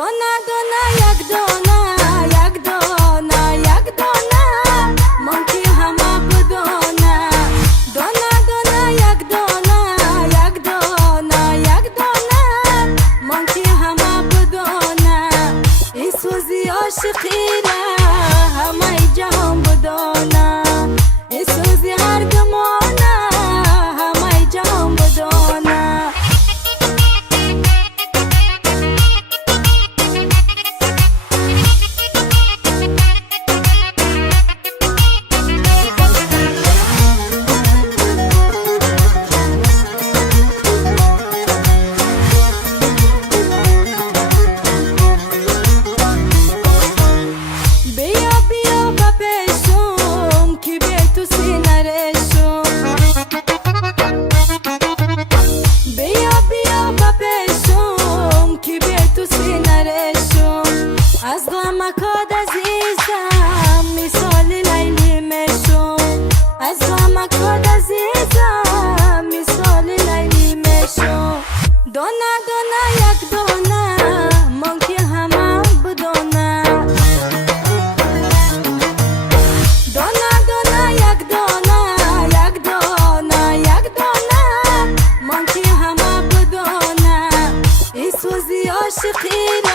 دونه دونه یک دونه یک دونه یک دونه مانکی همه بدونه دونه دونه یک دونه یک دونه یک دونه مانکی همه بدونه این سوزی عاشقی را همه جهان بدونه این سوزی هر گمانه همه جهان بدونه از غمکات عزیزم مثال لیلی میشم از غمکات عزیزم مثال لیلی میشم دونه دونه یک دونه مانکی همه بدونه دونه دونه یک دونه یک دونه یک دونه مانکی همه بدونه این سوزی عاشقی